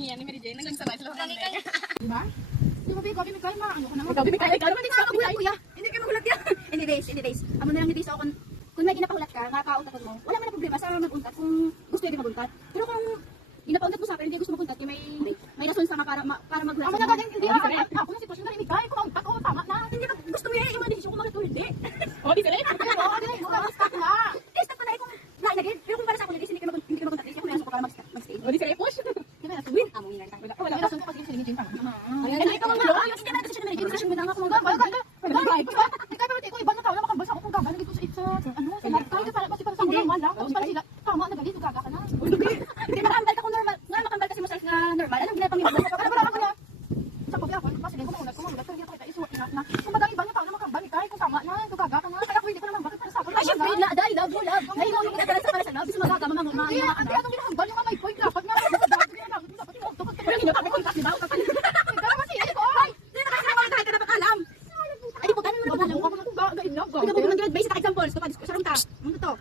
Yan ni Mary Jane nagsabay sila ng leg. Diba? Di ba, Biko, kami kayo ano ko naman. Ikaw bibigay ka naman Hindi ka kuya. Hindi ka magulat yan. Anyways. Amo na lang ni Bisa kung may ginapahulat ka, nakakauntat mo. Wala man na problema sa maguntat kung gusto yung maguntat. Pero kung ginapauntat mo sa akin, hindi gusto maguntat, may rason sa para maghulat. Amo na galing, hindi ako na sitwasyon na imigay, kung maguntat o tama na. Hindi ka gusto mo yung mga desisyon kung bakit o hindi. Oh, di sila. Oo, hindi. Stop na. Stop na kung nainagin. Pero kung para sa ako, hindi ka maguntat. Hindi ako na para mag-stay. Oh, di sila push. Di ba, win? Amo yun lang. Wala rason ko kasi yung pa. Ayan, ito mga hindi na decision na decision mo lang ako mga iba na tao na makabasa ako kung gagana dito sa lifestyle para kasi para sa normal lang tapos para sila tama na gali gaga ka na hindi makambal ka kung normal nga makambal kasi mo sa normal anong ginapangibig mo para wala ka na sa kopi ako kasi din ko maunat pero kita kita isuot na kung madami ba na tao na makambal kay kung tama na kung gaga ka na kaya ako hindi ko naman bakit para sa ako ay syempre la dai love mo love ay mo ka para sa love bis magaga mga ano atong ginahambal yung may point dapat nga dapat pero hindi ka point kasi daw kapag pero kasi ito ay hindi na kasi naman ka dapat alam ay di po tanan mo na alam ko kung gaga ina gaga. Ikaw mo man grade based sa examples, kapag sarong ta. Ano to?